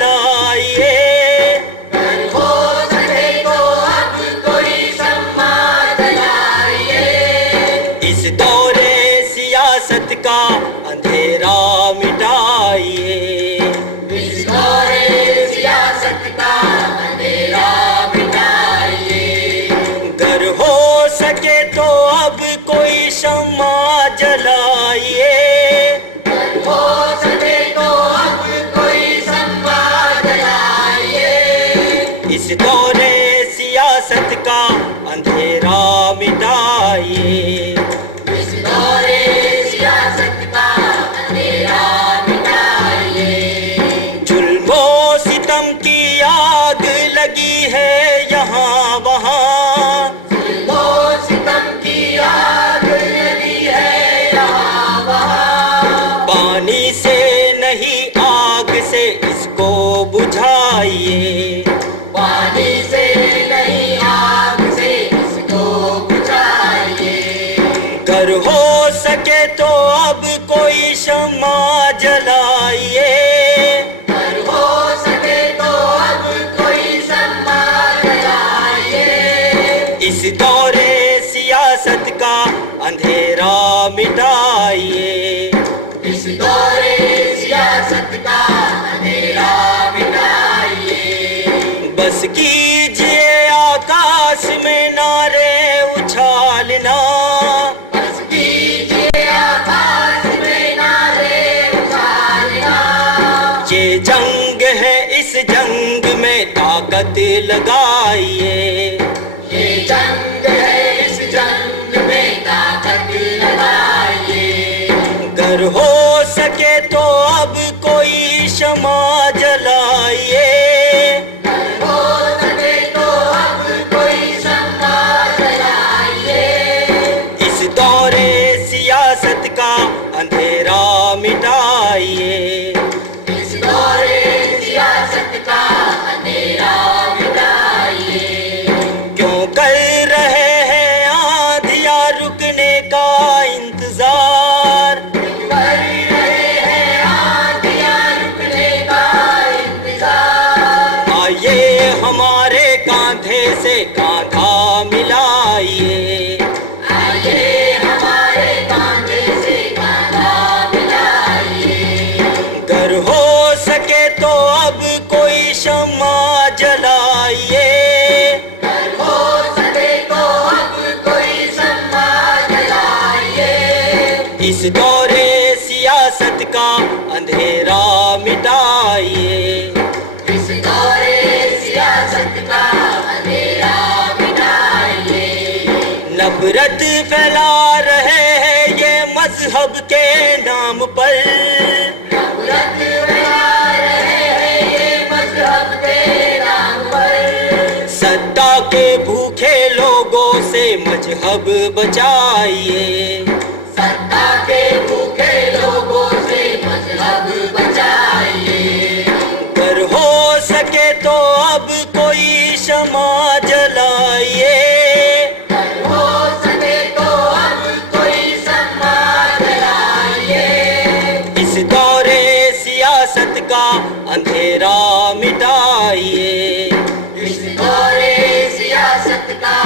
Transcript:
जलाइए। हो सके तो अब कोई शम्मा जलाइए। इस दौरे सियासत का अंधेरा मिटाइए। इस दौरे सियासत का अंधेरा मिटाइए। अगर हो सके तो अब कोई शम्मा जलाइए। हो सके तो अब कोई शम्मा जलाइए। इस दौरे सियासत का अंधेरा मिटाइए। इस दौरे सियासत का अंधेरा मिटाइए। जुल्मो सितम की आग लगी है यहाँ वहाँ। जुल्मो सितम की आग लगी है यहाँ वहाँ। पानी से नहीं आग से इसको बुझाइए। पानी से नहीं आग से इसको बुझाइए। अगर हो सके तो अब कोई शम्मा जलाइए। अगर हो सके तो अब कोई शम्मा जलाइए। इस दौरे सियासत का अंधेरा मिटाइए। इस दौरे सियासत का अंधेरा मिटाइए। बस कीजिए आकाश में नारे उछालना। बस कीजिए आकाश में नारे उछालना। ये जंग है, इस जंग में ताकत लगाइए। ये जंग है, इस जंग में ताकत लगाइए। अगर हो सके तो अब कोई शम्मा जलाइए। हो सके तो अब कोई शम्मा जलाइए। इस दौरे सियासत का अंधेरा मिटाइए। इस दौरे सियासत का अंधेरा मिटाइए। क्यों कर रहे हैं आंधिया रुकने का इंतजार। कर रहे हैं आंधिया रुकने का इंतजार। आइए हमारे कांधे से कांधा मिलाइए। आइए हमारे कांधे से कांधा मिलाइए। अगर हो सके तो अब कोई शम्मा जलाइए। हो सके तो अब कोई शम्मा जलाइए। इस दौरे सियासत का अंधेरा मिटाइए। इस दौरे सियासत का अंधेरा मिटाइए। नफरत फैला रहे हैं ये मजहब के नाम पर। नफरत फैला रहे हैं ये मजहब के नाम पर। सत्ता के भूखे लोगों से मजहब बचाइए। सत्ता के भूखे लोगों से मजहब बचाइए। अगर हो सके तो अब कोई शम्मा जलाइए। हो सके तो अब कोई शम्मा जलाइए। इस दौरे सियासत का अंधेरा मिटाइए। इस दौरे सियासत का